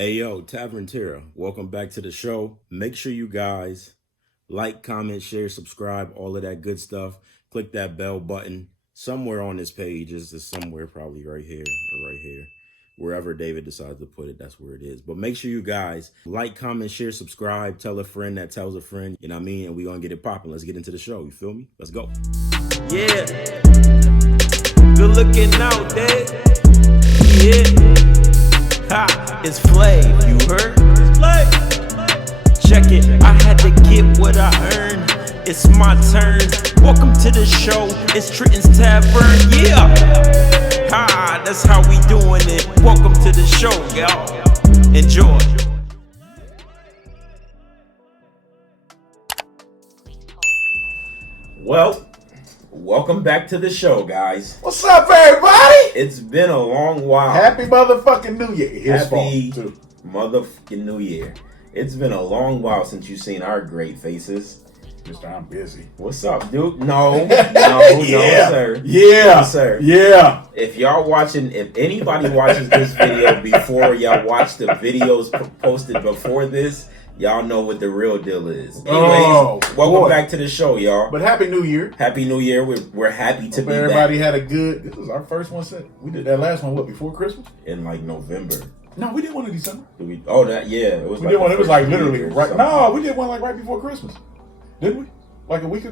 Hey yo, Tavern Terra, welcome back to the show. Make sure you guys like, comment, share, subscribe, all of that good stuff. Click that bell button somewhere on this page. Is somewhere probably right here or right here. Wherever David decides to put it, that's where it is. But make sure you guys like, comment, share, subscribe, tell a friend that tells a friend, you know what I mean? And we're going to get it popping. Let's get into the show. You feel me? Let's go. Yeah. Good looking out there. Yeah. Ha, it's Flav, you heard? It's Flav. Check it, I had to get what I earned. It's my turn. Welcome to the show. It's Trenton's Tavern. Yeah. Ha, that's how we doing it. Welcome to the show, y'all. Enjoy. Well, welcome back to the show, guys. What's up, everybody? It's been a long while. Happy motherfucking New Year. Happy motherfucking New Year. It's been a long while since you've seen our great faces. Mister, I'm busy. What's up, dude? No, no, sir. Yeah. No, sir. Yeah. If anybody watches this video before y'all watch the videos posted before this, y'all know what the real deal is. Anyways, welcome back to the show, y'all. But Happy New Year. Happy New Year. We're happy to be everybody back. had a good, this was our first one since, we did that last one, before Christmas? In like November. No, we did one in December. It was We did one, it was like literally right, no, we did one like right before Christmas. Didn't we? Like a week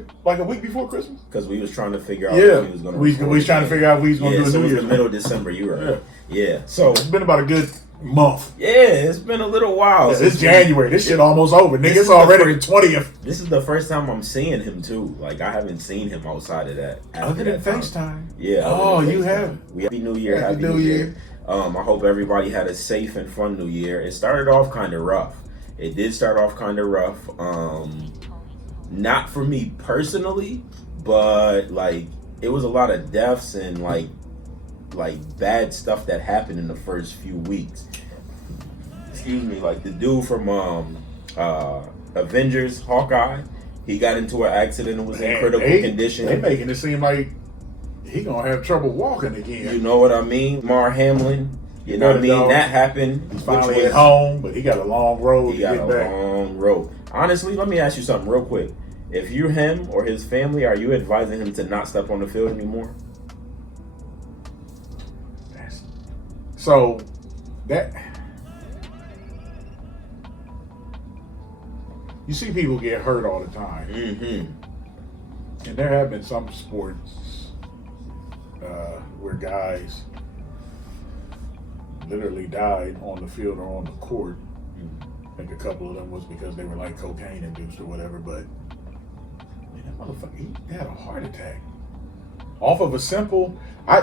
before Christmas? Because we was trying to figure out if we was going to we was trying to figure out if we was going to do a so New it was Year's. the middle of December, you right. Yeah. So it's been about a good month. Yeah, it's been a little while. Yeah, it's January. This shit almost over. Nigga, it's already the 20th. This is the first time I'm seeing him too. Like I haven't seen him outside of that. Other than FaceTime. Yeah. Oh, you haven't. Happy New Year. Happy New Year. I hope everybody had a safe and fun New Year. It started off kind of rough. It did start off kind of rough. Not for me personally, but like it was a lot of deaths and like bad stuff that happened in the first few weeks. Excuse me, like the dude from Avengers, Hawkeye, he got into an accident and was in critical condition. They making it seem like he gonna have trouble walking again. You know what I mean? Mar Hamlin, you know what I mean? That happened. He's finally at home, but he got a long road to get back. Long road. Honestly, let me ask you something real quick. If you're him or his family, are you advising him to not step on the field anymore? So that you see people get hurt all the time, and there have been some sports where guys literally died on the field or on the court. I think a couple of them was because they were like cocaine induced or whatever, but man, that motherfucker, he had a heart attack off of a simple.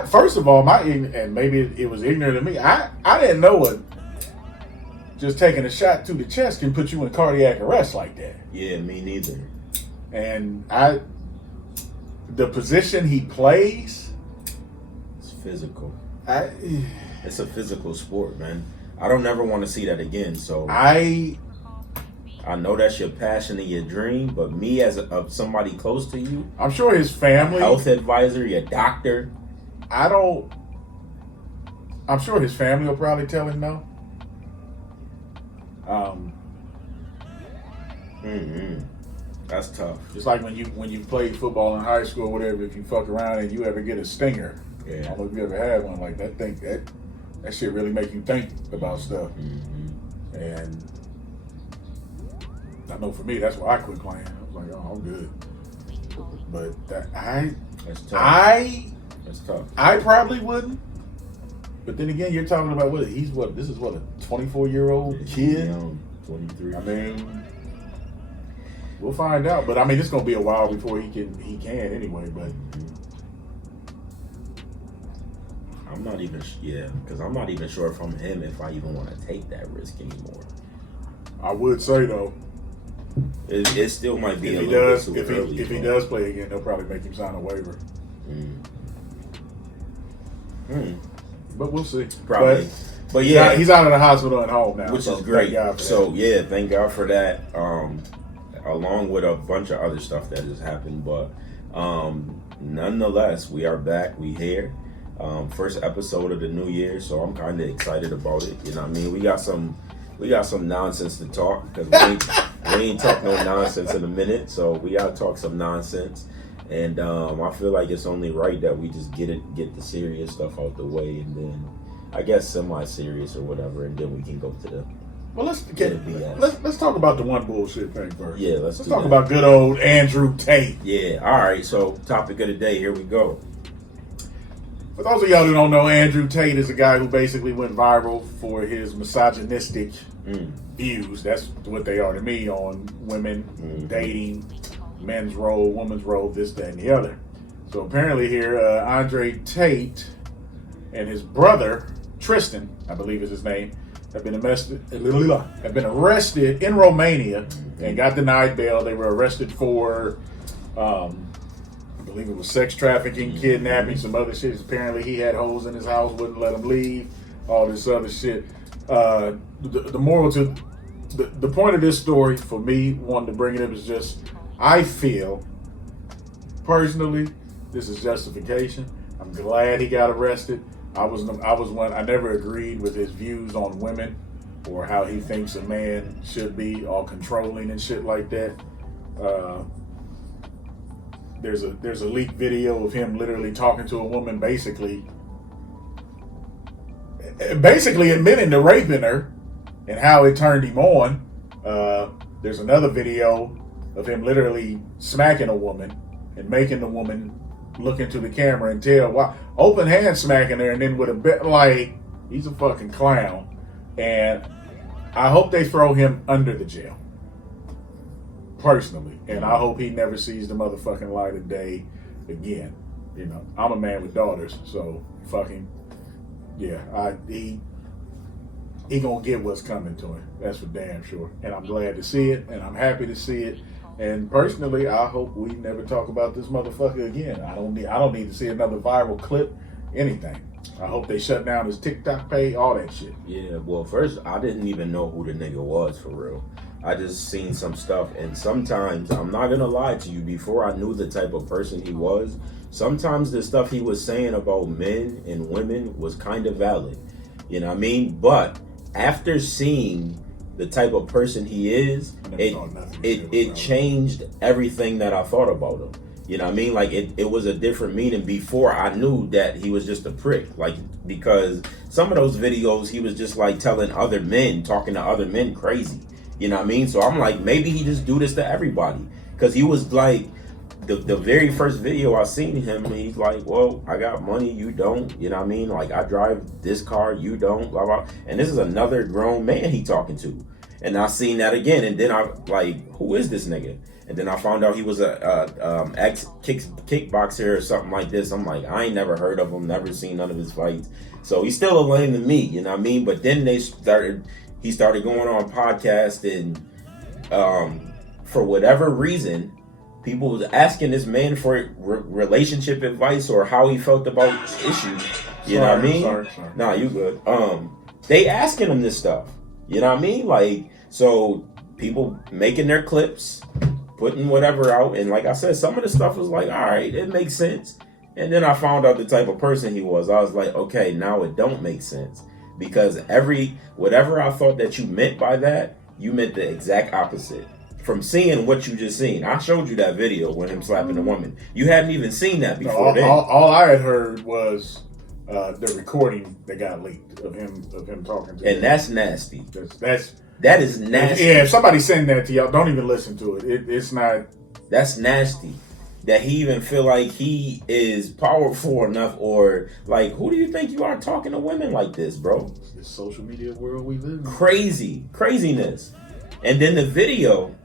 First of all, and maybe it was ignorant of me. I didn't know what just taking a shot to the chest can put you in cardiac arrest like that. Yeah, me neither. And the position he plays, it's physical. It's a physical sport, man. I don't ever want to see that again. So I know that's your passion and your dream, but me as somebody close to you, I'm sure his family, health advisor, your doctor. I'm sure his family will probably tell him no. That's tough. It's like when you played football in high school or whatever, if you fuck around and you ever get a stinger. Yeah. I don't know if you ever had one like that. That shit really make you think about stuff. And I know for me, that's why I quit playing. I was like, oh, I'm good. But that's tough. That's tough. I probably wouldn't. But then again, you're talking about this is a 24-year-old kid? 23. I mean, we'll find out. But I mean, it's going to be a while before he can anyway. But I'm not even sure if I'm him if I even want to take that risk anymore. I would say though, it still might be if he does play again, they'll probably make him sign a waiver. But we'll see. Probably. But yeah, he's out of the hospital and home now, which is great. So yeah, thank God for that. Along with a bunch of other stuff that has happened, but nonetheless, we are back. We here. First episode of the new year, so I'm kind of excited about it. You know what I mean? We got some we got some nonsense to talk because we ain't talk no nonsense in a minute. So we gotta talk some nonsense. And I feel like it's only right that we just get the serious stuff out the way, and then I guess semi-serious or whatever, and then we can go to the. Well, let's talk about the one bullshit thing first. Yeah, let's talk about good old Andrew Tate. Yeah, all right. So topic of the day, here we go. For those of y'all who don't know, Andrew Tate is a guy who basically went viral for his misogynistic views. That's what they are to me on women, dating, men's role, woman's role, this, that, and the other. So apparently here, Andre Tate and his brother, Tristan, I believe is his name, have been arrested in Romania and got denied bail. They were arrested for, I believe it was sex trafficking, kidnapping, some other shit. Apparently he had hoes in his house, wouldn't let him leave, all this other shit. The moral to, the point of this story for me, wanting to bring it up is just, I feel, personally, this is justification. I'm glad he got arrested. I was one. I never agreed with his views on women or how he thinks a man should be, all controlling and shit like that. There's a leaked video of him literally talking to a woman, basically admitting to raping her and how it turned him on. There's another video of him literally smacking a woman and making the woman look into the camera and tell why, open hand smacking her, and then with a bit like, he's a fucking clown. And I hope they throw him under the jail, personally, and I hope he never sees the motherfucking light of day again. You know, I'm a man with daughters, so fucking yeah, he gonna get what's coming to him. That's for damn sure. And I'm glad to see it, and I'm happy to see it. And personally, I hope we never talk about this motherfucker again. I don't need to see another viral clip, anything. I hope they shut down his TikTok page, all that shit. Yeah, well, first, I didn't even know who the nigga was for real. I just seen some stuff, and sometimes, I'm not gonna lie to you, before I knew the type of person he was, sometimes the stuff he was saying about men and women was kind of valid. You know what I mean? But after seeing the type of person he is, it changed everything that I thought about him. You know what I mean? Like it was a different meaning before I knew that he was just a prick. Like, because some of those videos he was just like telling other men, talking to other men crazy. You know what I mean? So I'm like, maybe he just do this to everybody. Cause he was like, the very first video I seen him, he's like, well, I got money, you don't. You know what I mean? Like, I drive this car, you don't, blah, blah. And this is another grown man he talking to. And I seen that again. And then I like, who is this nigga? And then I found out he was a ex-kickboxer or something like this. I'm like, I ain't never heard of him, never seen none of his fights. So he's still a lame to me, you know what I mean? But then he started going on podcasts, and for whatever reason, people was asking this man for relationship advice or how he felt about issues. You know what I mean? Sorry. Nah, you good. They asking him this stuff. You know what I mean? Like, so people making their clips, putting whatever out, and like I said, some of the stuff was like, all right, it makes sense. And then I found out the type of person he was. I was like, okay, now it don't make sense. Because whatever I thought that you meant by that, you meant the exact opposite. From seeing what you just seen. I showed you that video when him slapping a woman. You hadn't even seen that before then. All I had heard was the recording that got leaked of him talking to him. And that's nasty. That is nasty. Yeah, if somebody send that to y'all, don't even listen to it. It's not. That's nasty. That he even feel like he is powerful enough, or like, who do you think you are talking to women like this, bro? This social media world we live in. Craziness. And then the video,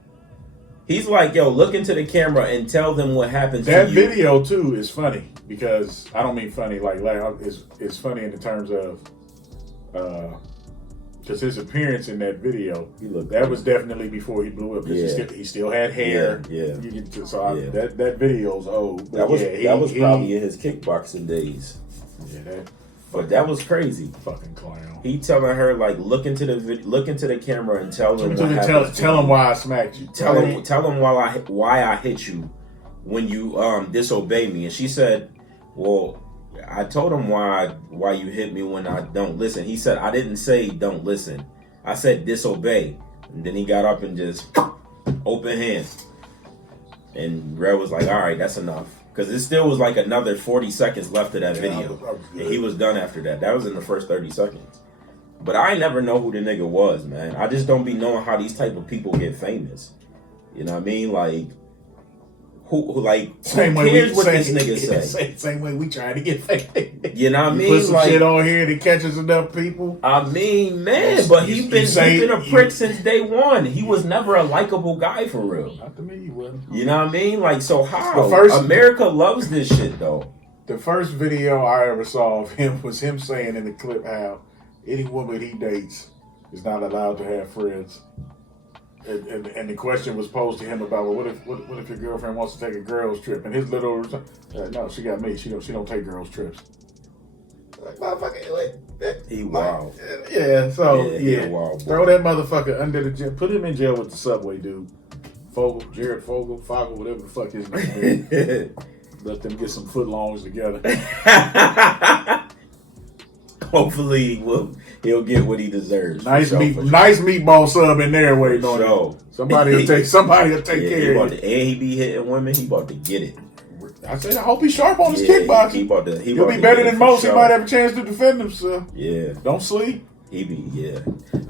he's like, yo, look into the camera and tell them what happened to you. That video too is funny, because I don't mean funny like it's funny in the terms of because his appearance in that video, that was definitely before he blew up. Because he still had hair. Yeah. That video's old. That was probably in his kickboxing days. Yeah, but that was crazy. Fucking clown. He telling her like, look into the camera and tell them. Tell him why I smacked you. Tell him why I hit you when you disobey me. And she said, well, I told him why you hit me when I don't listen. He said, I didn't say don't listen. I said disobey. And then he got up and just open hands. And Red was like, all right, that's enough. Because it still was like another 40 seconds left of that video. And he was done after that. That was in the first 30 seconds. But I never know who the nigga was, man. I just don't be knowing how these type of people get famous. You know what I mean? Like, who cares what this nigga say? Same way we trying to get famous. You know what I mean? Put some shit on here that catches enough people. I mean, man, but he been a prick since day one. He was never a likable guy for real. Not to me, he wasn't. You know what I mean? Like, so how? America loves this shit, though. The first video I ever saw of him was him saying in the clip how any woman he dates is not allowed to have friends. And the question was posed to him about, well, what if your girlfriend wants to take a girls trip? And his little no, she got me. She don't take girls trips. Like, motherfucker, he wild. Yeah, so yeah, wild, throw that motherfucker under the jail. Put him in jail with the Subway dude, Jared Fogel, whatever the fuck his name is. Let them get some footlongs together. Hopefully he'll get what he deserves. Nice meatball sub in there waiting on him. Somebody will take care of it. And he be hitting women. He about to get it. I said, I hope he's sharp on his kickboxing. He'll be better than most. He might have a chance to defend himself. Yeah. Don't sleep.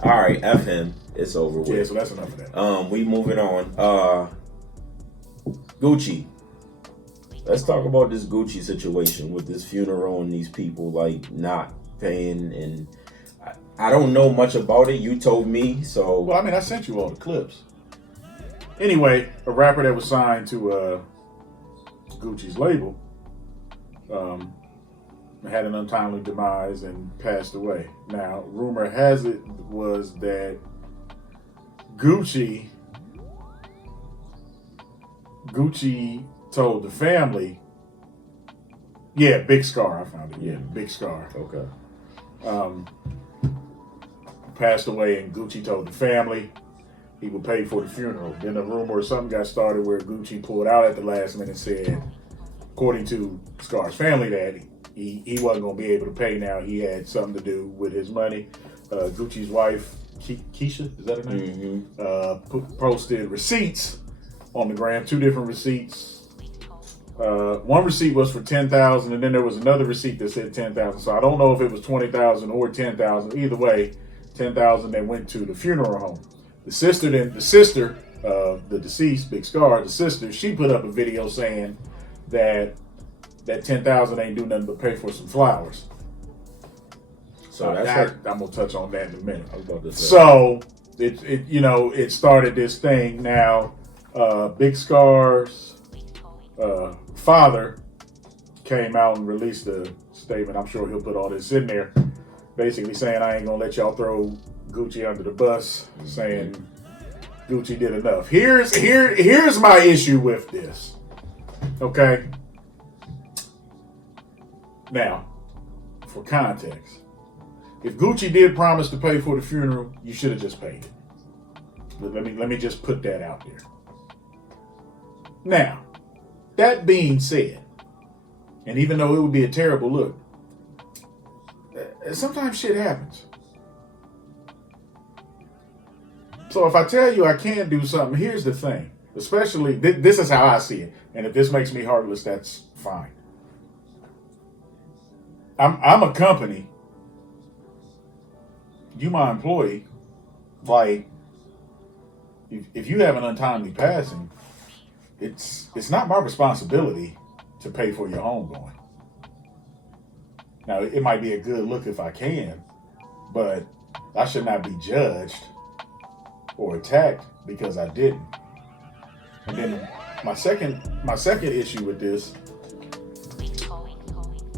All right, F him. It's over with. Yeah, so that's enough of that. We moving on. Gucci. Let's talk about this Gucci situation with this funeral and these people like not paying, and I don't know much about it. You told me, so. Well, I mean, I sent you all the clips. Anyway, a rapper that was signed to Gucci's label had an untimely demise and passed away. Now, rumor has it was that Gucci told the family, Big Scar, I found it. Yeah, Big Scar. Okay. Passed away, and Gucci told the family he would pay for the funeral. Then a rumor or something got started where Gucci pulled out at the last minute and said, according to Scar's family, that he wasn't going to be able to pay now. He had something to do with his money. Gucci's wife, Keisha, is that her name? Mm-hmm. Posted receipts on the gram, 2 different receipts. One receipt was for $10,000, and then there was another receipt that said $10,000. So I don't know if it was $20,000 or $10,000. Either way, $10,000 that went to the funeral home. The sister of the deceased, Big Scar, the sister, she put up a video saying that $10,000 ain't do nothing but pay for some flowers. So I'm gonna touch on that in a minute. I was about to say. So it started this thing. Now, Big Scar's father came out and released a statement. I'm sure he'll put all this in there, basically saying, I ain't gonna let y'all throw Gucci under the bus, saying Gucci did enough. Here's my issue with this. Okay. Now, for context, if Gucci did promise to pay for the funeral, you should have just paid it. Let me just put that out there. Now, that being said, and even though it would be a terrible look, sometimes shit happens. So if I tell you I can't do something, here's the thing. Especially, this is how I see it. And if this makes me heartless, that's fine. I'm a company. You my employee. Like, if you have an untimely passing, it's not my responsibility to pay for your homegoing. Now, it might be a good look if I can, but I should not be judged or attacked because I didn't. And then my second issue with this,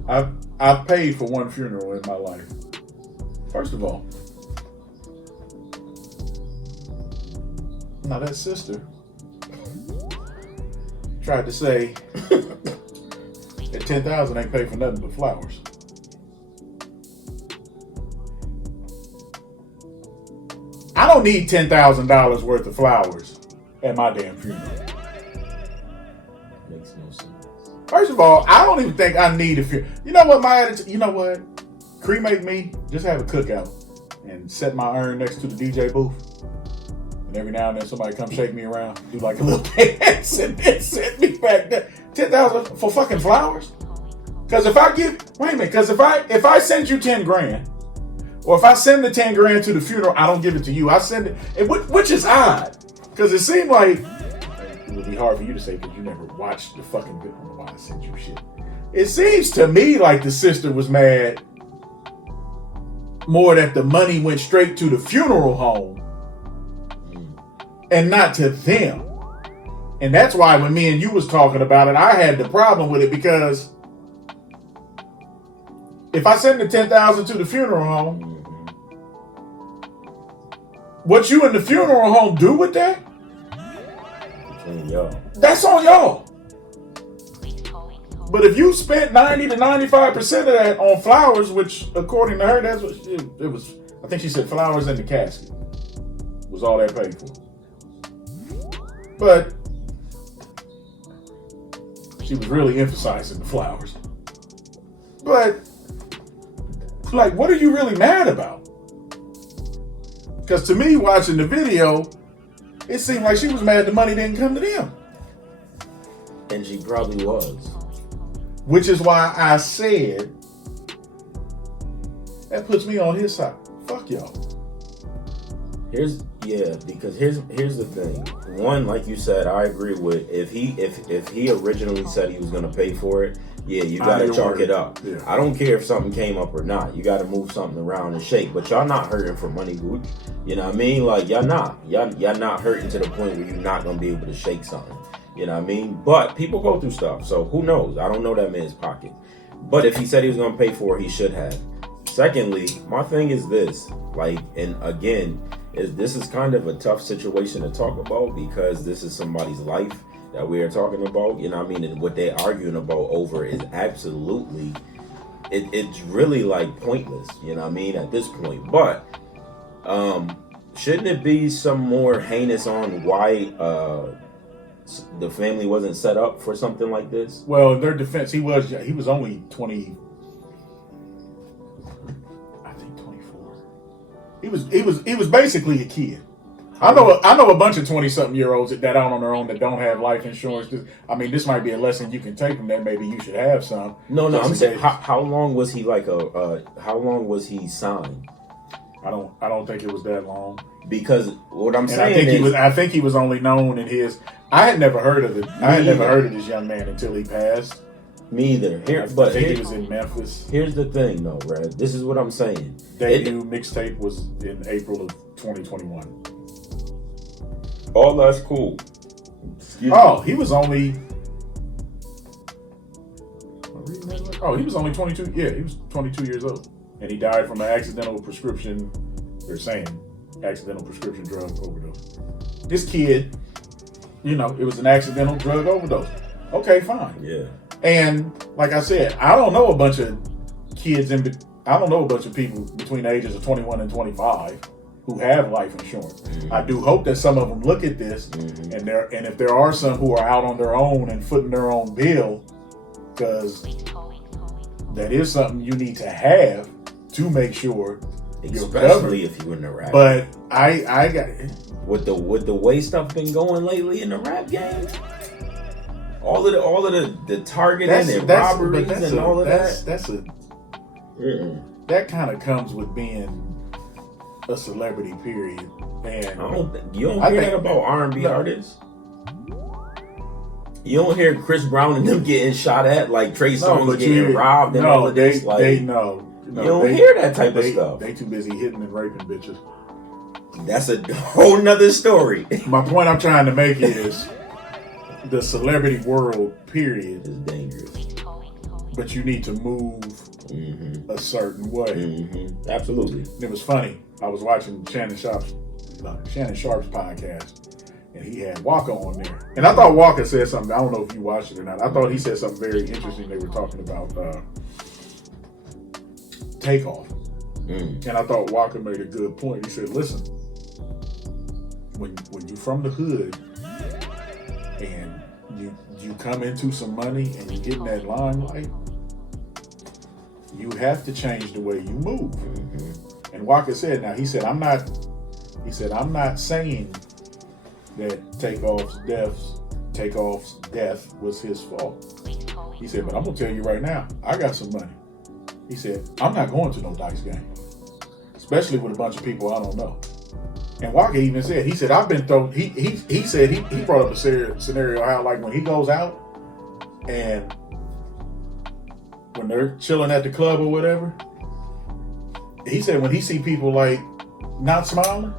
I've paid for one funeral in my life. First of all, now that sister tried to say that $10,000 ain't paid for nothing but flowers. I don't need $10,000 worth of flowers at my damn funeral. Makes no sense. First of all, I don't even think I need a funeral. You know what my attitude? You know what? Cremate me. Just have a cookout. and set my urn next to the DJ booth. And every now and then somebody come shake me around, do like a little dance, and then send me back there. $10,000 for fucking flowers? Because if I send you 10 grand, or if I send the 10 grand to the funeral, I don't give it to you. I send it, which is odd. Because it seemed like, it would be hard for you to say because you never watched the fucking video. I don't know why I sent you shit. It seems to me like the sister was mad more that the money went straight to the funeral home and not to them. And that's why when me and you was talking about it, I had the problem with it, because if I send the $10,000 to the funeral home, what you and the funeral home do with that? Between y'all. That's on y'all. But if you spent 90 to 95% of that on flowers, which according to her, that's what it was. I think she said flowers in the casket was all that paid for. But she was really emphasizing the flowers. But like, what are you really mad about? Because to me, watching the video, it seemed like she was mad the money didn't come to them. And she probably was. Which is why I said, that puts me on his side. Fuck y'all. Because here's the thing. One, like you said, I agree with, if he originally said he was gonna pay for it, you gotta chalk it up. Yeah. I don't care if something came up or not. You gotta move something around and shake. But y'all not hurting for money, Gooch. You know what I mean? Like, y'all not hurting to the point where you're not gonna be able to shake something. You know what I mean? But people go through stuff, so who knows? I don't know that man's pocket. But if he said he was gonna pay for it, he should have. Secondly, my thing is this, like, and again, this is kind of a tough situation to talk about, because this is somebody's life that we are talking about, you know what I mean? And what they're arguing about over is absolutely, it's really like pointless, you know what I mean, at this point. But shouldn't it be some more heinous on why the family wasn't set up for something like this? Well, in their defense, he was only 20, I think 24. He was basically a kid. I know a bunch of 20-something-year-olds that out on their own that don't have life insurance. I mean, this might be a lesson you can take from that. Maybe you should have some. No, I'm saying, how long was he how long was he signed? I don't think it was that long. Because what I'm saying I think he was only known in his. I had never heard of it. I had never heard of this young man until he passed. Me either. I think he was in Memphis. Here's the thing, though, Red. This is what I'm saying. Debut mixtape was in April of 2021. All that's cool. He was only. He was only 22. Yeah, he was 22 years old, and he died from an accidental prescription. They're saying accidental prescription drug overdose. This kid, it was an accidental drug overdose. Okay, fine. Yeah. And like I said, I don't know a bunch of kids I don't know a bunch of people between the ages of 21 and 25 who have life insurance. Mm-hmm. I do hope that some of them look at this, and if there are some who are out on their own and footing their own bill, because that is something you need to have to make sure you're covered. Especially if you're in the rap. But I got with the way stuff been going lately in the rap game. All of the targeting and robberies and all of that. That kind of comes with being a celebrity, period. And you don't hear that about R&B artists. You don't hear Chris Brown and them getting shot at, like Trey Songz getting robbed and all of this. You don't hear that type of stuff. They too busy hitting and raping bitches. That's a whole nother story. My point I'm trying to make is the celebrity world, period, is dangerous. But you need to move a certain way. Absolutely. And it was funny. I was watching Shannon Sharp's podcast, and he had Walker on there. And I thought Walker said something. I don't know if you watched it or not. I thought he said something very interesting. They were talking about Takeoff. And I thought Walker made a good point. He said, listen, when you're from the hood and you come into some money and you get in that limelight, you have to change the way you move. And Walker said, now he said, I'm not saying that Takeoff's death was his fault. He said, but I'm gonna tell you right now, I got some money. He said, I'm not going to no dice game, especially with a bunch of people I don't know. And Walker even said, he said, I've been thrown. He said he brought up a scenario how like when he goes out and when they're chilling at the club or whatever, he said when he see people like not smiling,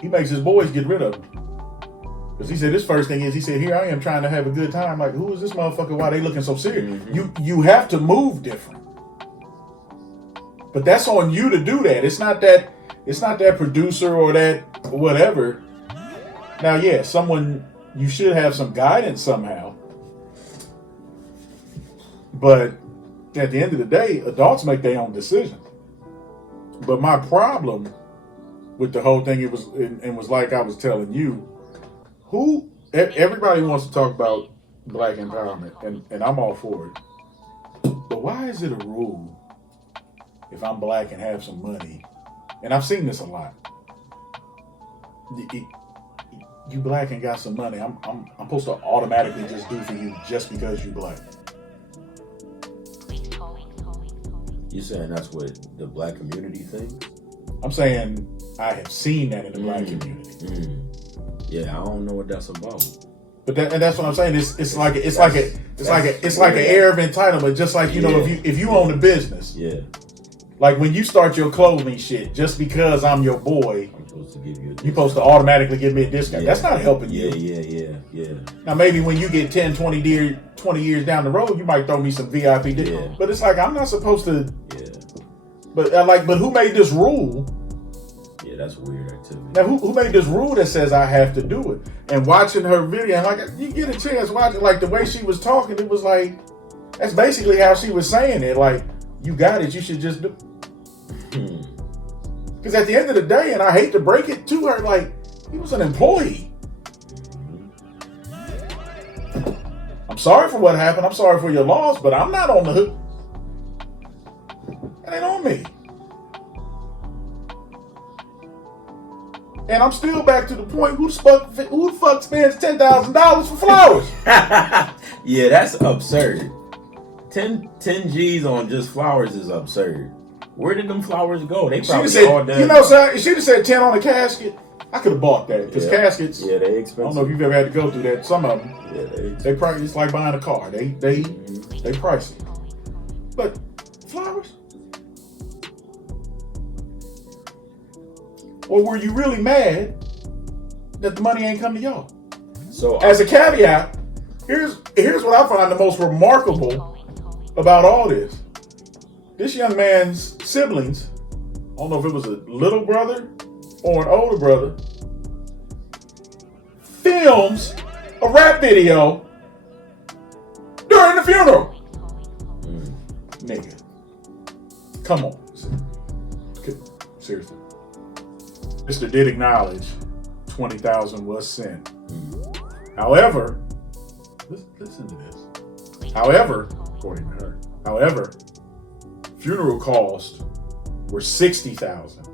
he makes his boys get rid of them. Because he said his first thing is, he said, here I am trying to have a good time. Like, who is this motherfucker? Why they looking so serious? Mm-hmm. You have to move different. But that's on you to do that. It's not that producer or that whatever. Now, yeah, you should have some guidance somehow. But at the end of the day, adults make their own decisions. But my problem with the whole thing, it was like I was telling you, everybody wants to talk about black empowerment, and I'm all for it. But why is it a rule if I'm black and have some money? And I've seen this a lot. You black and got some money, I'm supposed to automatically just do for you just because you black. You saying that's what the black community thinks? I'm saying I have seen that in the black community. Yeah, I don't know what that's about. But that's what I'm saying. It's like an air of entitlement. Just like if you own a business. Yeah. Like when you start your clothing shit, just because I'm your boy, I'm supposed to give you a discount. You're supposed to automatically give me a discount. Yeah. That's not helping you. Yeah. Now maybe when you get 10, 20 years down the road, you might throw me some VIP discount. Yeah. But it's like I'm not supposed to. Yeah. But who made this rule? Yeah, that's weird activity. Now who made this rule that says I have to do it? And watching her video, and like you get a chance watching, like the way she was talking, it was like that's basically how she was saying it. Like you got it, you should just do. Because at the end of the day, and I hate to break it to her, like he was an employee. I'm sorry for what happened. I'm sorry for your loss, but I'm not on the hook. It ain't on me. And I'm still back to the point: who the fuck spends $10,000 for flowers? Yeah, that's absurd. 10 G's on just flowers is absurd. Where did them flowers go? They probably all done. You know, so she'd have said 10 on a casket. I could have bought that because caskets. Yeah, they expensive. I don't know if you've ever had to go through that. Some of them. Yeah, they probably it's like buying a car. They pricey. But flowers. Or were you really mad that the money ain't come to y'all? So as a caveat, here's what I find the most remarkable about all this. This young man's siblings, I don't know if it was a little brother or an older brother, films a rap video during the funeral. Nigga. Come on. Seriously. Mr. did acknowledge 20,000 was sent. However, listen to this. However, according to her, funeral costs were 60,000.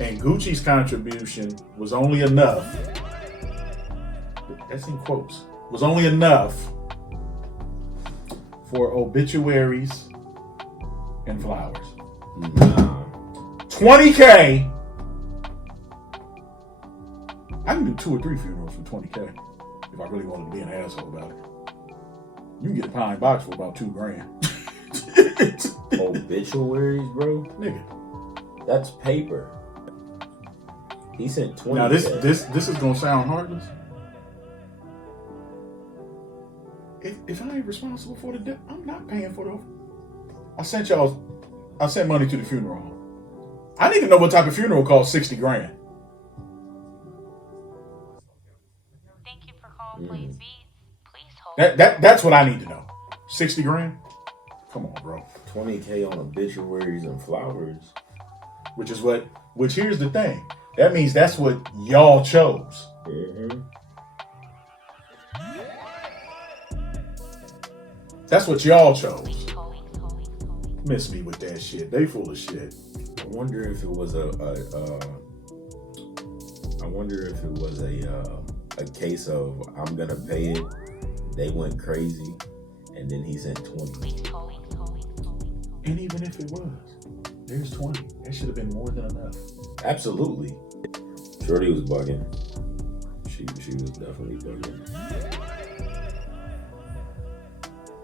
And Gucci's contribution was only enough. That's in quotes. Was only enough for obituaries and flowers. Nah. 20K. I can do 2 or 3 funerals for 20K if I really wanted to be an asshole about it. You can get a pine box for about $2,000. Obituaries, bro? Nigga. That's paper. He sent 20. Now this is gonna sound heartless. If I ain't responsible for the death, I'm not paying for the. I sent money to the funeral home. I need to know what type of funeral costs $60,000. Thank you for calling Please hold. That's what I need to know. $60,000? Come on, bro. 20K on obituaries and flowers. Which here's the thing. That means that's what y'all chose. Mm-hmm. That's what y'all chose. Miss me with that shit. They full of shit. I wonder if it was a case of I'm gonna pay it. They went crazy, and then he sent 20. And even if it was, there's 20. That should have been more than enough. Absolutely. Shorty was bugging. She was definitely bugging.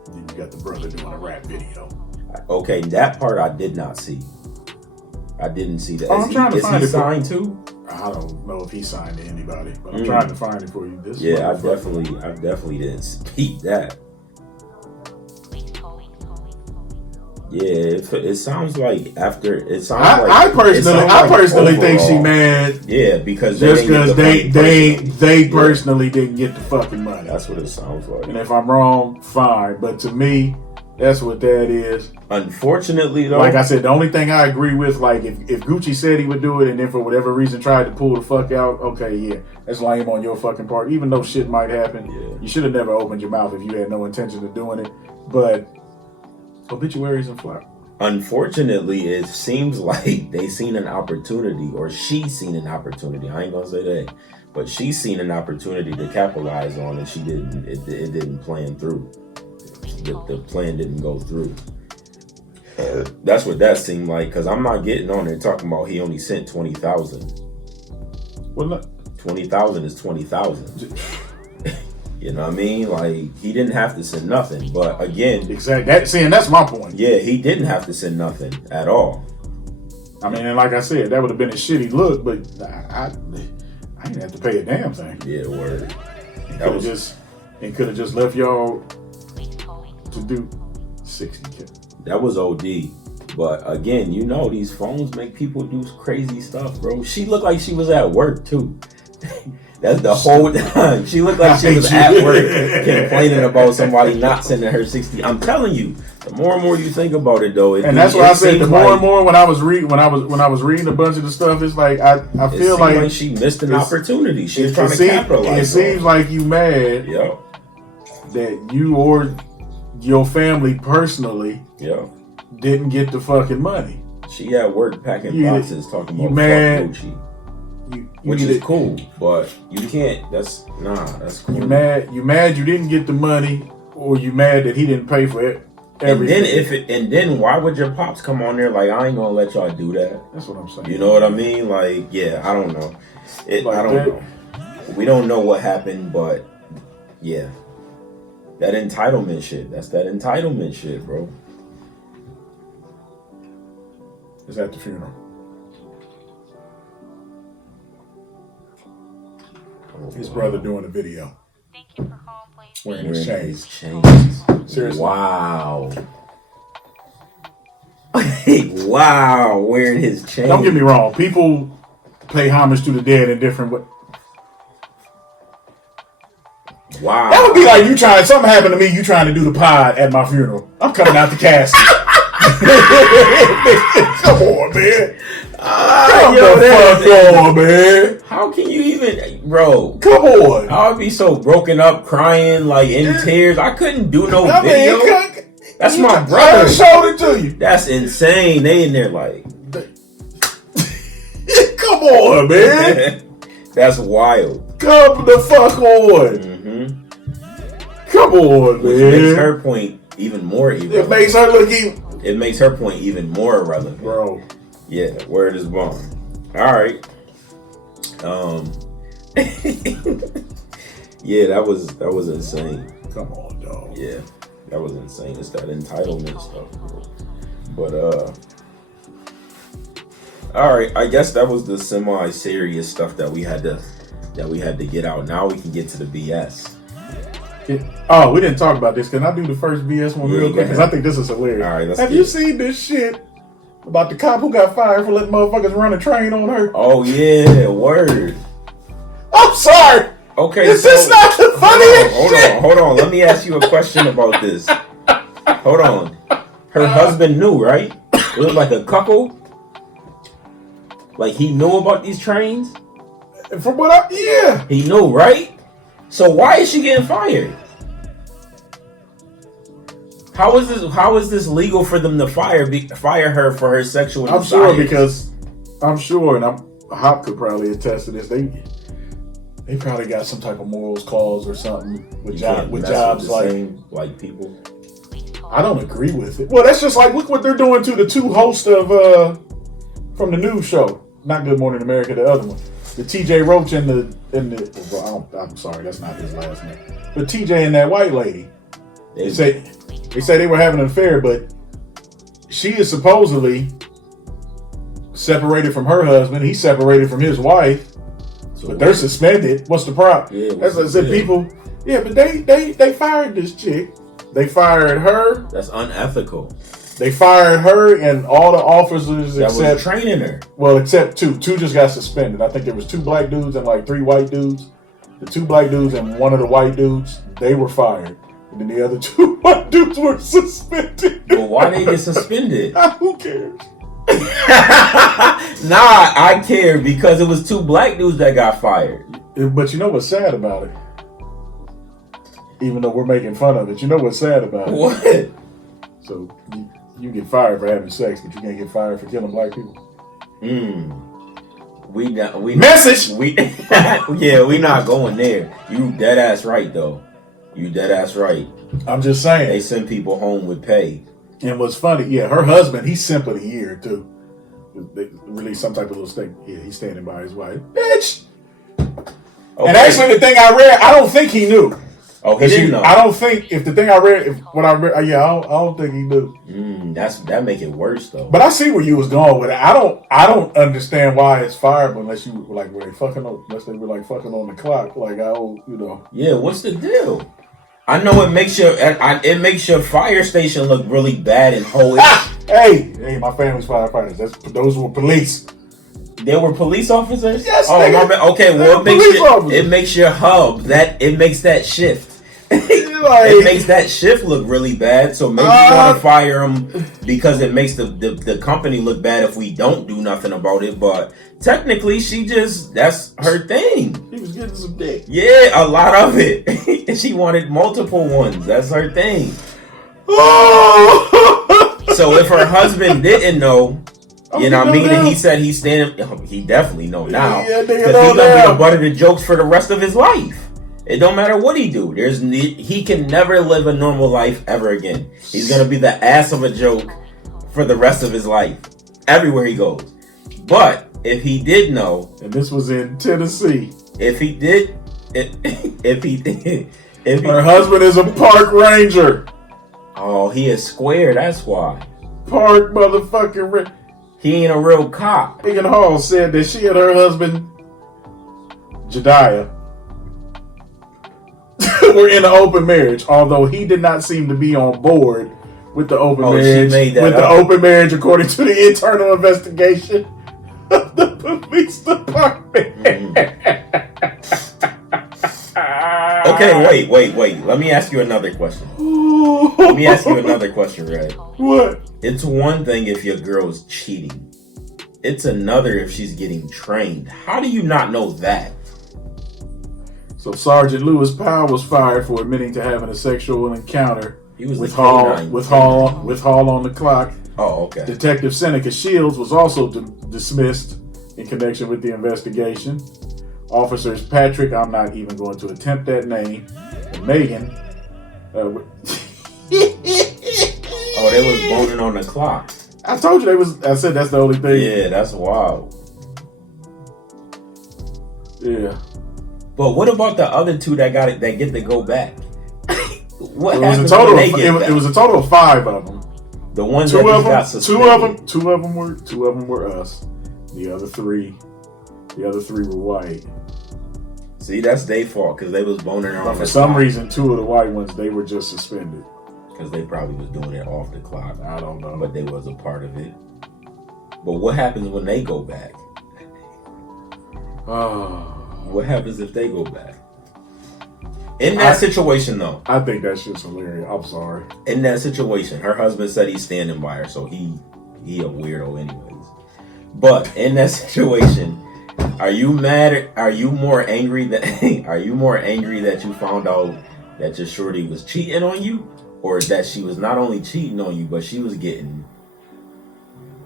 Then you got the brother doing a rap video. Okay, that part I did not see. I didn't see that. Oh, I'm trying to find it. Is he signed too? I don't know if he signed to anybody, but I'm trying to find it for you. This I definitely didn't speak that. Yeah, it sounds like after it sounds like I personally think she mad. Yeah, because just because they personally didn't get the fucking money. That's what it sounds like. And if I'm wrong, fine. But to me, that's what that is. Unfortunately, though, like I said, the only thing I agree with, like if Gucci said he would do it, and then for whatever reason tried to pull the fuck out, okay, yeah, that's lame on your fucking part. Even though shit might happen, you should have never opened your mouth if you had no intention of doing it. But obituaries and flowers. Unfortunately, it seems like they seen an opportunity, or she seen an opportunity. I ain't gonna say that, but she seen an opportunity to capitalize on, and she didn't. It didn't plan through. The plan didn't go through. That's what that seemed like. Because I'm not getting on there talking about he only sent 20,000. Well, not 20,000 is 20,000. You know what I mean? Like, he didn't have to send nothing. But again, exactly. That's my point. Yeah, he didn't have to send nothing at all. I mean, and like I said, that would have been a shitty look, but I didn't have to pay a damn thing. Yeah, word. Could have just left y'all to do 60K. That was OD. But again, you know, these phones make people do crazy stuff, bro. She looked like she was at work too. That's the whole time. She looked like she was at work complaining about somebody not sending her 60. I'm telling you, the more and more you think about it, though, that's why I said the more and more when I was reading a bunch of the stuff, it's like I feel like she missed an opportunity. She was trying to capitalize. It seems like you mad that you or your family personally didn't get the fucking money. She at work packing boxes talking about Gucci. Which is cool, but you can't. That's cool. You mad you didn't get the money, or you mad that he didn't pay for it. Everything. And then why would your pops come on there like, I ain't gonna let y'all do that? That's what I'm saying. You know what I mean? Like, yeah, I don't know. I don't know. We don't know what happened, but yeah, that entitlement shit. That's that entitlement shit, bro. It's at the funeral. His brother doing a video. Thank you for calling, please. Wearing his chains. Seriously. Wow. Wow, wearing his chains. Don't get me wrong. People pay homage to the dead in different ways. Wow. That would be like something happened to me, you trying to do the pod at my funeral. I'm coming out the casket. Come on, man. Come the fuck on, man. How can you even, bro? Come on. I would be so broken up, crying, like in tears. I couldn't do no video. That's my brother. I showed it to you. That's insane. They in there like, come on, man. That's wild. Come the fuck on. Mm-hmm. Come on, man. Which makes her point even more irrelevant. It makes her look even. It makes her point even more irrelevant, bro. Yeah, word is bond. All right. Yeah, that was insane. Come on, dog. Yeah, that was insane. It's that entitlement stuff, bro. But all right. I guess that was the semi-serious stuff that we had to get out. Now we can get to the BS. We didn't talk about this. Can I do the first BS one real quick? Because I think this is hilarious. All right, have you seen this shit about the cop who got fired for letting motherfuckers run a train on her? Oh yeah, word. I'm sorry. Okay, is this not the funniest shit? Hold on. Let me ask you a question about this. Hold on. Her husband knew, right? It was like a couple. Like he knew about these trains. From what he knew, right? So why is she getting fired? How is this legal for them to fire her for her sexual I'm desires? sure because I'm sure, and Hop could probably attest to this. They probably got some type of morals clause or something with jobs like people. I don't agree with it. Well, that's just like look what they're doing to the two hosts of from the news show, not Good Morning America, the other one, the TJ Roach and the. Well, I'm sorry, that's not his last name, but TJ and that white lady. They say they were having an affair, but she is supposedly separated from her husband. He's separated from his wife, but they're suspended. What's the problem? Yeah, as I said, people. Yeah, but they fired this chick. They fired her. That's unethical. They fired her and all the officers that except was training her. Well, except two. Two just got suspended. I think there was 2 black dudes and like 3 white dudes. The 2 black dudes and one of the white dudes, they were fired. And then the other 2 white dudes were suspended. Well, why they get suspended? Who cares? Nah, I care because it was 2 black dudes that got fired. But you know what's sad about it? Even though we're making fun of it, you know what's sad about it? What? So you get fired for having sex, but you can't get fired for killing black people. We message. Yeah, we not going there. You dead ass right though. You dead ass right. I'm just saying. They send people home with pay. And what's funny, yeah, her husband, he's simp of the year too. They released some type of little statement. Yeah, he's standing by his wife. Bitch. Okay. And actually, the thing I read, I don't think he knew. Oh, he didn't know. I don't think if the thing I read, I don't think he knew. That make it worse though. But I see where you was going with it. I don't understand why it's fireable unless you were like unless they were like fucking on the clock. Like Yeah, what's the deal? I know it makes your fire station look really bad and hoish. Hey, my family's firefighters. Those were police. They were police officers? Yes, oh, my bad. Okay, well it makes your hub it makes that shift. It makes that shift look really bad. So maybe you want to fire them because it makes the company look bad if we don't do nothing about it. But technically, that's her thing. She was getting some dick. Yeah, a lot of it. And she wanted multiple ones. That's her thing. So if her husband didn't know. You know what I mean? And he said he's standing. He definitely know now because he's gonna be the butt of the jokes for the rest of his life. It don't matter what he do. He can never live a normal life ever again. He's gonna be the ass of a joke for the rest of his life, everywhere he goes. But if he did know, and this was in Tennessee, if her husband is a park ranger. Oh, he is square. That's why. Park motherfucking. He ain't a real cop. Megan Hall said that she and her husband, Jediah, were in an open marriage, although he did not seem to be on board with the open marriage. The open marriage, according to the internal investigation of the police department. Okay, wait. Let me ask you another question. Red. What? It's one thing if your girl's cheating. It's another if she's getting trained. How do you not know that? So Sergeant Lewis Powell was fired for admitting to having a sexual encounter with Hall on the clock. Oh, okay. Detective Seneca Shields was also dismissed in connection with the investigation. Officers Patrick, I'm not even going to attempt that name, and Megan. Oh, they was boning on the clock. I told you I said that's the only thing. Yeah, that's wild. Yeah. But what about the other 2 that get to go back? What it was a total. It was a total of 5 of them. The ones that got suspended. Two of them were us. The other 3 were white. See, that's their fault because they was boning her on the clock. For some reason, 2 of the white ones, they were just suspended. Because they probably was doing it off the clock. I don't know. But they was a part of it. But what happens when they go back? What happens if they go back? In that situation, though. I think that shit's hilarious. I'm sorry. In that situation, her husband said he's standing by her, so he a weirdo anyways. But in that situation, are you mad? Are you more angry that you found out that your shorty was cheating on you? or that she was not only cheating on you, but she was getting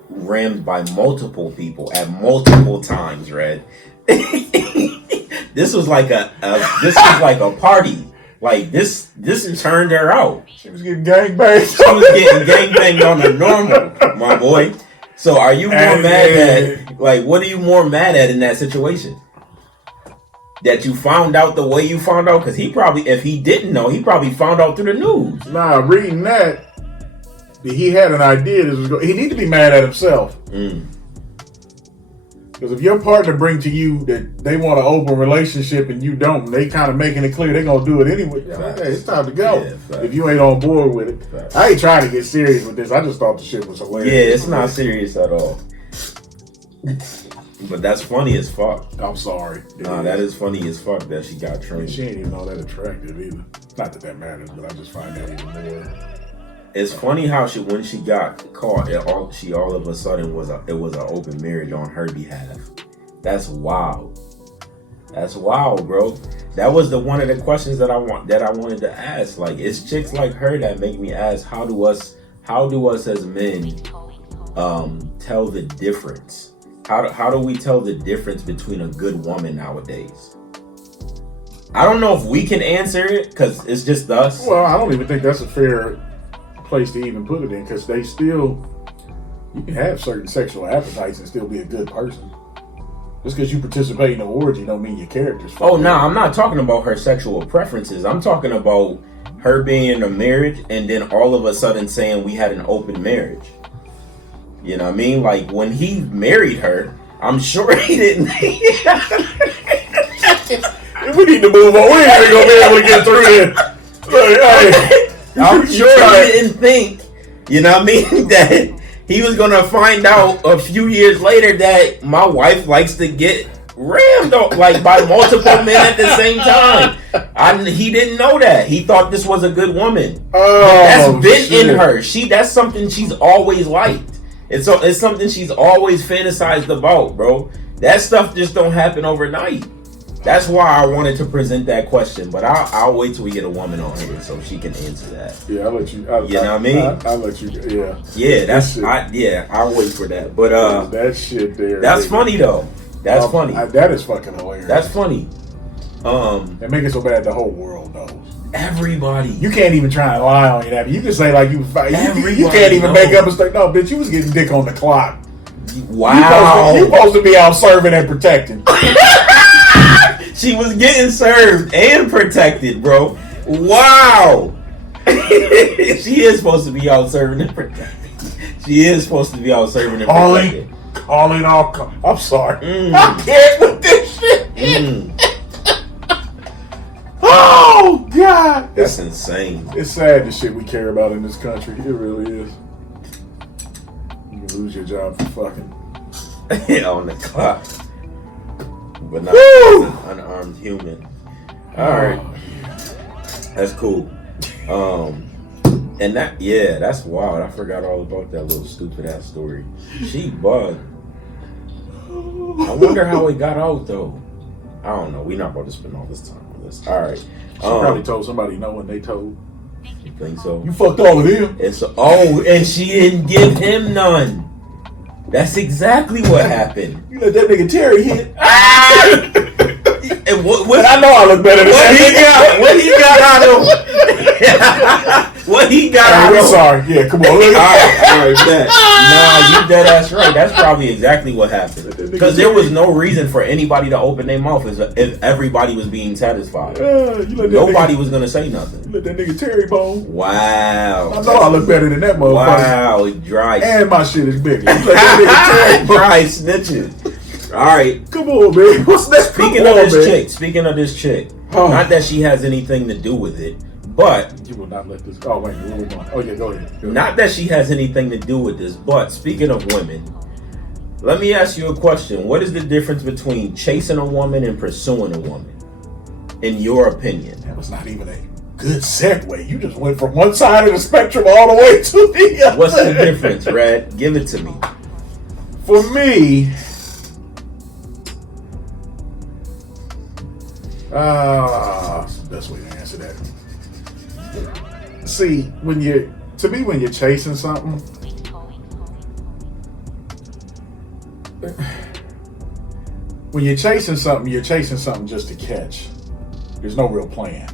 rammed by multiple people at multiple times, Red. This was like a party. Like this turned her out. She was getting gangbanged. She was getting gangbanged on the normal, my boy. So are you more mad at, like, what are you more mad at in that situation? That you found out the way you found out? Because he probably, if he didn't know, he probably found out through the news. Nah, reading that, he had an idea. He need to be mad at himself. Because if your partner brings to you that they want an open relationship and you don't, they kind of making it clear they're going to do it anyway. Okay, it's time to go. Yeah, if you ain't on board with it. Facts. I ain't trying to get serious with this. I just thought the shit was hilarious. Yeah, it's not serious at all. But that's funny as fuck. I'm sorry. Nah, that is funny as fuck that she got trained. She ain't even all that attractive either. Not that matters, but I just find that even more. It's funny how when she got caught, she all of a sudden it was an open marriage on her behalf. That's wild. That's wild, bro. That was one of the questions that I wanted to ask. Like, it's chicks like her that make me ask, how do us as men tell the difference? How do we tell the difference between a good woman nowadays? I don't know if we can answer it because it's just us. Well, I don't even think that's a fair place to even put it in, because you can have certain sexual appetites and still be a good person. Just because you participate in an orgy don't mean your character's fucked. Oh, no, I'm not talking about her sexual preferences. I'm talking about her being in a marriage and then all of a sudden saying we had an open marriage. You know what I mean? Like, when he married her, I'm sure he didn't. We need to move on. We ain't gonna be able to get through this. I'm sure he didn't think, you know what I mean, that he was gonna find out a few years later that my wife likes to get rammed like by multiple men at the same time. He didn't know that. He thought this was a good woman. That's been shit. In her. That's something she's always liked. It's something she's always fantasized about, bro. That stuff just don't happen overnight. That's why I wanted to present that question, but I'll wait till we get a woman on here so she can answer that. Yeah, I'll let you. You know what I mean? I'll let you. Yeah. Yeah, I'll wait for that. But that shit there. That's funny though. That's funny. That is fucking hilarious. That's funny. And make it so bad the whole world knows. Everybody. You can't even try and lie on you that. You can say like you can't even make up a story. No, bitch, you was getting dick on the clock. Wow. You supposed to be out serving and protecting. She was getting served and protected, bro. Wow. She is supposed to be out serving and protected. She is supposed to be out serving and protected. Calling all. I'm sorry. I can't with this shit. Oh God, that's insane. It's sad the shit we care about in this country. It really is. You can lose your job for fucking. On the clock. But not an unarmed human. Alright. Yeah. That's cool. And that's wild. I forgot all about that little stupid ass story. She bugged. I wonder how it got out though. I don't know. We're not about to spend all this time on this. Alright. She probably told somebody no when they told. You think so? You fucked all of them. And she didn't give him none. That's exactly what happened. You let that nigga Terry hit. And I know I look better than that. What he got out of? What he got out of? Sorry. Yeah, come on. All right, bet. Nah, you dead ass right. That's probably exactly what happened. Because there was no reason for anybody to open their mouth if everybody was being satisfied. Nobody was gonna say nothing. You let that nigga Terry bone. Wow. I know I look better than that motherfucker. Wow, dry. And my shit is bigger. You let that nigga Terry bone. Dry snitching. All right. Come on, man. What's that? Speaking of this chick, not that she has anything to do with it, but you will not let this. Oh wait, where we going? Oh yeah, go ahead. Not that she has anything to do with this, but speaking of women, let me ask you a question. What is the difference between chasing a woman and pursuing a woman, in your opinion? That was not even a good segue. You just went from one side of the spectrum all the way to the other. What's the difference, Red? Give it to me. For me, that's the best way to answer that. See, when you're chasing something, you're chasing something just to catch. There's no real plan.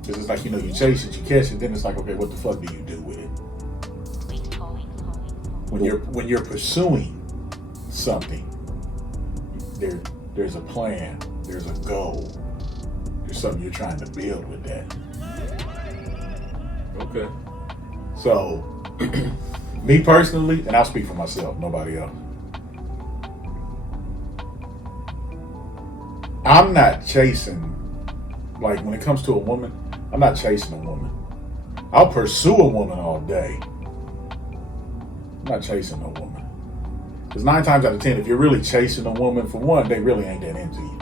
Because it's like, you chase it, you catch it, then it's like, okay, what the fuck do you do with it? When you're pursuing something, there's a plan, there's a goal, there's something you're trying to build with that. Okay. So, me personally, and I'll speak for myself, nobody else. I'm not chasing, like when it comes to a woman, I'm not chasing a woman. I'll pursue a woman all day. I'm not chasing no woman. Because 9 times out of 10, if you're really chasing a woman, for one, they really ain't that into you.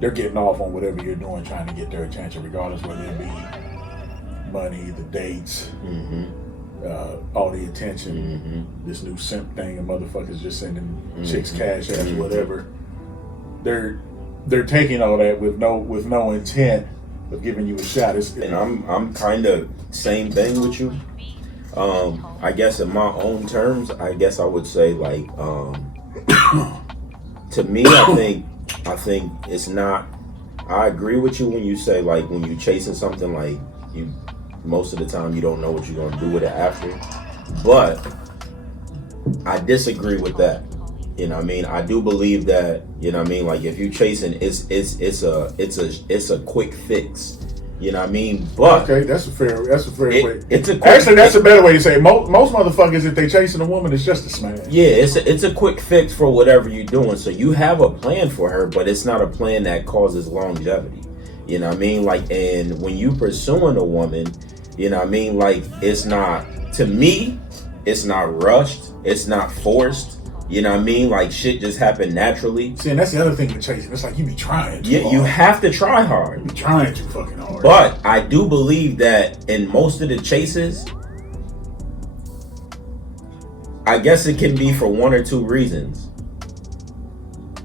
They're getting off on whatever you're doing, trying to get their attention, regardless whether it be money, the dates, all the attention, this new simp thing, and motherfuckers just sending chicks cash ass, whatever. They're taking all that with no intent of giving you a shot. And I'm kind of same thing with you. I guess in my own terms, I guess I would say like to me, I think it's not. I agree with you when you say like when you chasing something, like you most of the time you don't know what you're gonna do with it after. But I disagree with that. You know what I mean? I do believe that, you know what I mean, like if you chasing it's a quick fix. You know what I mean? But okay, that's a fair way. It's a actually that's a better way to say it. Most motherfuckers, if they chasing a woman, it's just a smash. Yeah, it's a quick fix for whatever you're doing. So you have a plan for her, but it's not a plan that causes longevity. You know what I mean? Like, and when you pursuing a woman, you know what I mean? Like, it's not, to me, it's not rushed. It's not forced. You know what I mean? Like, shit just happened naturally. See, and that's the other thing with chasing. It's like you be trying too hard. You have to try hard. You be trying too fucking hard. But I do believe that in most of the chases, I guess it can be for 1 or 2 reasons.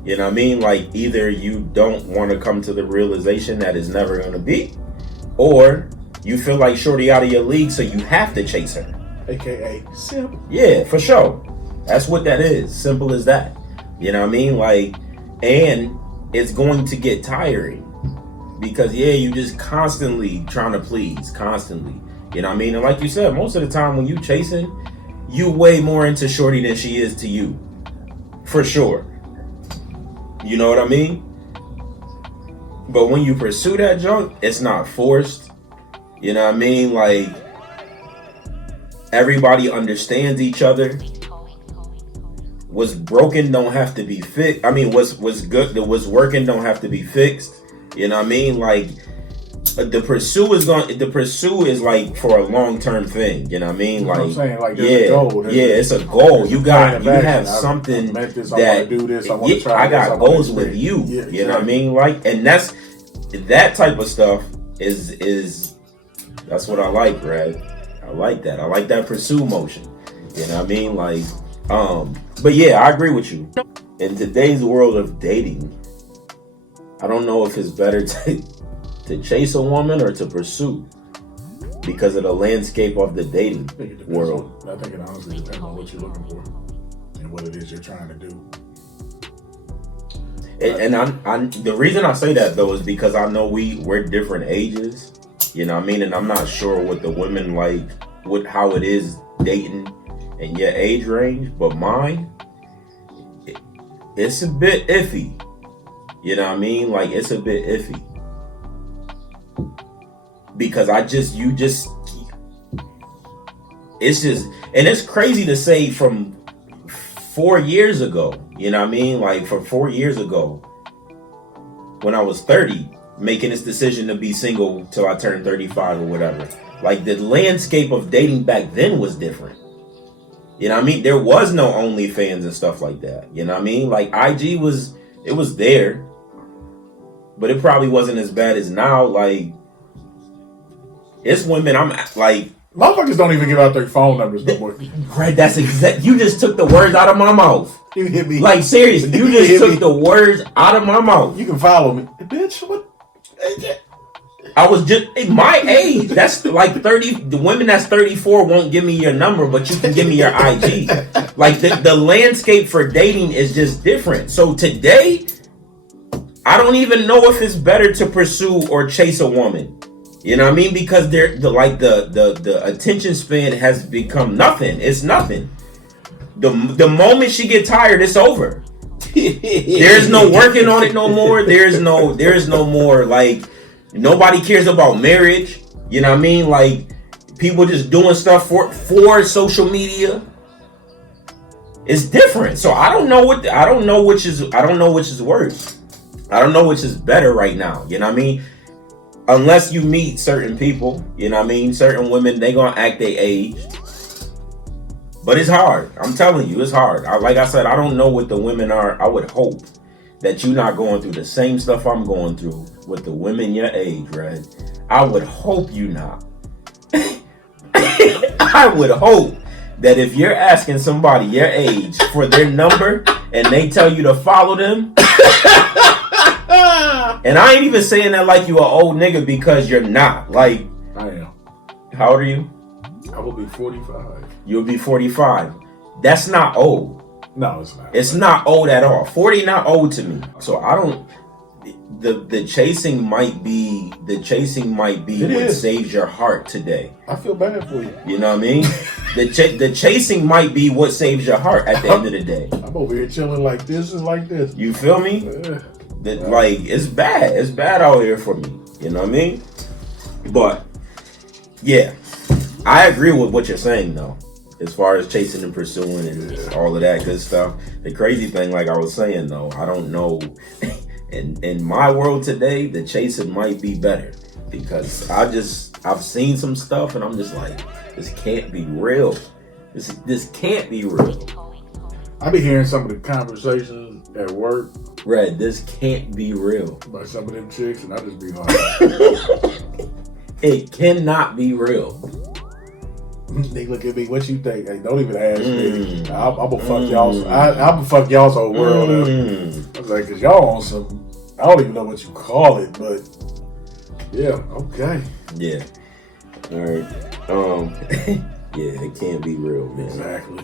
You know what I mean? Like, either you don't want to come to the realization that it's never going to be, or you feel like shorty out of your league, so you have to chase her. AKA simp. Yeah, for sure. That's what that is. Simple as that. You know what I mean? Like, and it's going to get tiring because you just constantly trying to please, constantly. You know what I mean? And like you said, most of the time when you chasing, you way more into shorty than she is to you, for sure. You know what I mean? But when you pursue that junk, it's not forced. You know what I mean? Like, everybody understands each other. What's broken don't have to be fixed. I mean, what's good, what's working don't have to be fixed. You know what I mean? Like, the pursuit is like for a long-term thing. You know what I mean? Like, I'm saying, like, there's a goal. It's a goal. You have something I that do this. I want to try. I got goals with you. You know what I mean? Like, and that's that type of stuff is that's what I like, Red. I like that. I like that pursue motion. You know what I mean? Like, but yeah, I agree with you. In today's world of dating, I don't know if it's better to chase a woman or to pursue because of the landscape of the dating world. I think it honestly depends on what you're looking for and what it is you're trying to do. And I the reason I say that though is because I know we're different ages. You know what I mean? And I'm not sure what the women like, how it is dating in your age range, but mine, it's a bit iffy. You know what I mean? Like, it's a bit iffy. Because and it's crazy to say from 4 years ago, you know what I mean? Like, from 4 years ago, when I was 30, making this decision to be single till I turned 35 or whatever. Like, the landscape of dating back then was different. You know what I mean? There was no OnlyFans and stuff like that. You know what I mean? Like, IG was there, but it probably wasn't as bad as now. Like, it's women, I'm like... Motherfuckers don't even give out their phone numbers no more. Right, that's exact. You just took the words out of my mouth. You hit me. Like, seriously, you just took the words out of my mouth. You can follow me. Bitch, what? I was just my age. That's like 30. The women that's 34 won't give me your number, but you can give me your IG. Like the landscape for dating is just different. So today, I don't even know if it's better to pursue or chase a woman. You know what I mean? Because the attention span has become nothing. It's nothing. The moment she get tired, it's over. There's no working on it no more. There's no more like. Nobody cares about marriage. You know what I mean? Like people just doing stuff for social media. It's different. So I don't know which is worse. I don't know which is better right now. You know what I mean? Unless you meet certain people, you know what I mean? Certain women, they gonna act their age. But it's hard. I'm telling you, it's hard. Like I said, I don't know what the women are. I would hope that you're not going through the same stuff I'm going through with the women your age, right? I would hope you not. I would hope that if you're asking somebody your age for their number and they tell you to follow them, and I ain't even saying that like you an old nigga because you're not. Like, I am. How old are you? I will be 45. You'll be 45. That's not old. No, it's not. It's not old at all. 40 not old to me. So I don't. The chasing might be what saves your heart today. I feel bad for you. You know what I mean? The chasing might be what saves your heart at the end of the day. I'm over here chilling like this and like this. You feel me? Like it's bad. It's bad out here for me. You know what I mean? But yeah, I agree with what you're saying though. As far as chasing and pursuing and all of that good stuff. The crazy thing, like I was saying though, I don't know. In my world today, the chasing might be better because I've seen some stuff and I'm just like, this can't be real. This can't be real. I be hearing some of the conversations at work. Red, this can't be real. By some of them chicks, and I just be like, it cannot be real. They look at me. What you think? Hey, don't even ask me. I'm gonna fuck y'all. I'm gonna fuck y'all's whole world up. I was like, cause y'all on some. I don't even know what you call it, but yeah, okay. Yeah. All right. Yeah, it can't be real, man. Exactly.